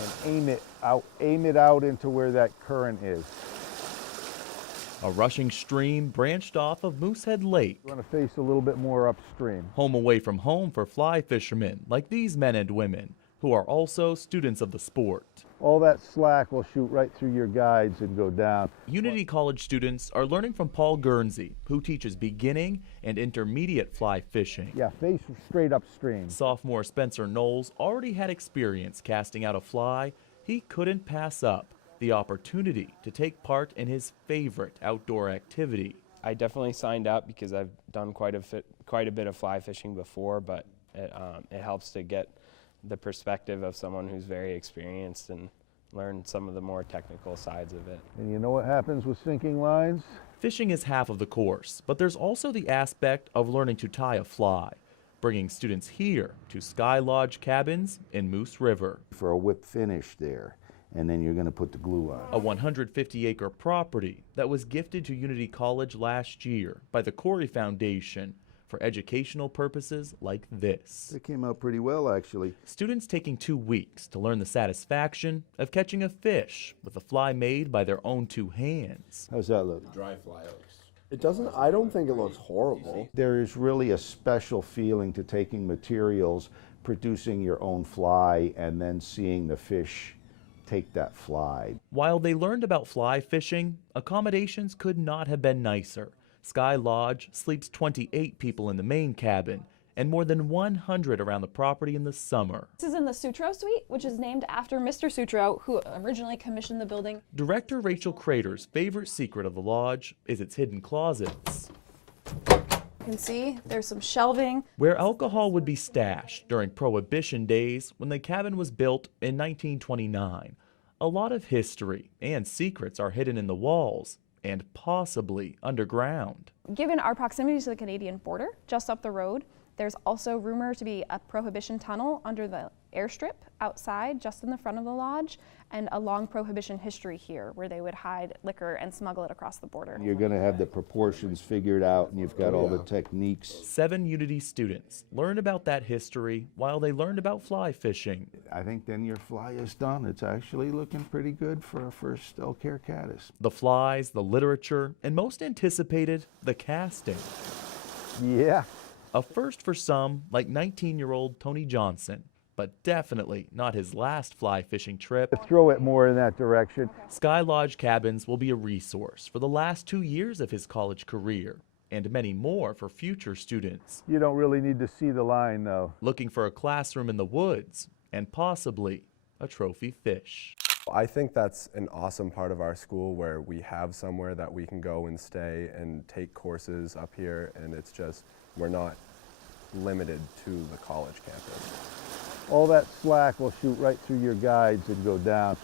and aim it out into where that current is. A rushing stream branched off of Moosehead Lake. You want to face a little bit more upstream. Home away from home for fly fishermen like these men and women, who are also students of the sport. All that slack will shoot right through your guides and go down. Unity College students are learning from Paul Guernsey, who teaches beginning and intermediate fly fishing. Yeah, face straight upstream. Sophomore Spencer Knowles already had experience casting out a fly he couldn't pass up: the opportunity to take part in his favorite outdoor activity. I definitely signed up because I've done quite a bit of fly fishing before, but it helps to get the perspective of someone who's very experienced and learn some of the more technical sides of it. And you know what happens with sinking lines? Fishing is half of the course, but there's also the aspect of learning to tie a fly, bringing students here to Sky Lodge cabins in Moose River. For a whip finish there, and then you're going to put the glue on. A 150-acre property that was gifted to Unity College last year by the Corey Foundation for educational purposes like this. It came out pretty well, actually. Students taking 2 weeks to learn the satisfaction of catching a fish with a fly made by their own 2 hands. How's that look? Dry fly hooks. It doesn't, I don't think it looks horrible. There is really a special feeling to taking materials, producing your own fly, and then seeing the fish take that fly. While they learned about fly fishing, accommodations could not have been nicer. Sky Lodge sleeps 28 people in the main cabin and more than 100 around the property in the summer. This is in the Sutro Suite, which is named after Mr. Sutro, who originally commissioned the building. Director Rachel Crater's favorite secret of the lodge is its hidden closets, You can see there's some shelving. where alcohol would be stashed during Prohibition days when the cabin was built in 1929. A lot of history and secrets are hidden in the walls and possibly underground. Given our proximity to the Canadian border, just up the road, there's also rumored to be a Prohibition Tunnel under the airstrip outside, just in the front of the lodge, and a long Prohibition history here where they would hide liquor and smuggle it across the border. You're going to have the proportions figured out, and you've got all the techniques. 7 Unity students learned about that history while they learned about fly fishing. I think then your fly is done. It's actually looking pretty good for a first elk hair caddis. The flies, the literature, and most anticipated, the casting. Yeah. A first for some, like 19-year-old Tony Johnson, but definitely not his last fly fishing trip. Throw it more in that direction. Sky Lodge cabins will be a resource for the last 2 years of his college career, and many more for future students. You don't really need to see the line, though. Looking for a classroom in the woods, and possibly a trophy fish. I think that's an awesome part of our school where we have somewhere that we can go and stay and take courses up here, and it's just, we're not limited to the college campus. All that slack will shoot right through your guides and go down.